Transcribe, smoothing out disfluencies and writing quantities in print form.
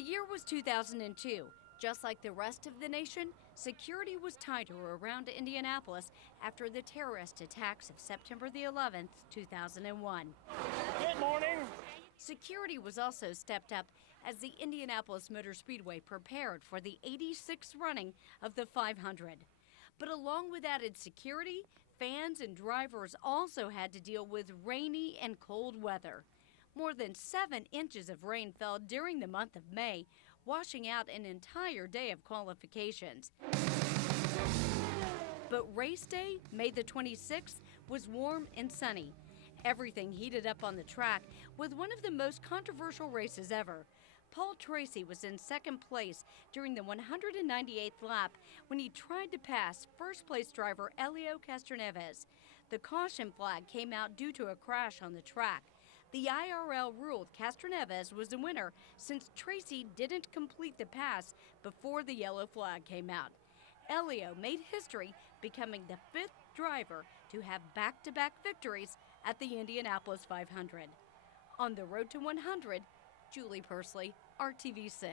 The year was 2002. Just like the rest of the nation, security was tighter around Indianapolis after the terrorist attacks of September the 11th, 2001. Good morning. Security was also stepped up as the Indianapolis Motor Speedway prepared for the 86th running of the 500. But along with added security, fans and drivers also had to deal with rainy and cold weather. More than 7 inches of rain fell during the month of May, washing out an entire day of qualifications. But race day, May the 26th, was warm and sunny. Everything heated up on the track with one of the most controversial races ever. Paul Tracy was in second place during the 198th lap when he tried to pass first-place driver Helio Castroneves. The caution flag came out due to a crash on the track. The IRL ruled Castroneves was the winner since Tracy didn't complete the pass before the yellow flag came out. Helio made history, becoming the 5th driver to have back-to-back victories at the Indianapolis 500. On the road to 100, Julie Persley, RTV6.